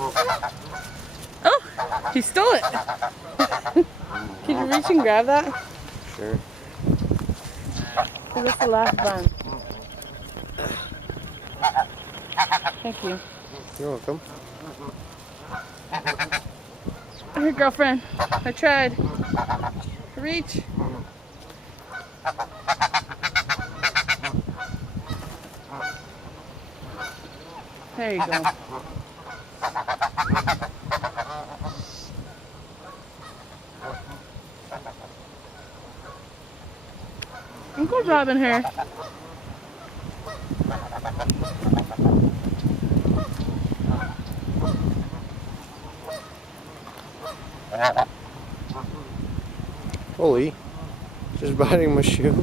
Oh, he stole it. Can you reach and grab that? Sure. So that's the last bun. Thank you. You're welcome. Here, girlfriend. I tried. Reach. There you go. Uncle Robin here. Holy, just biting my shoe.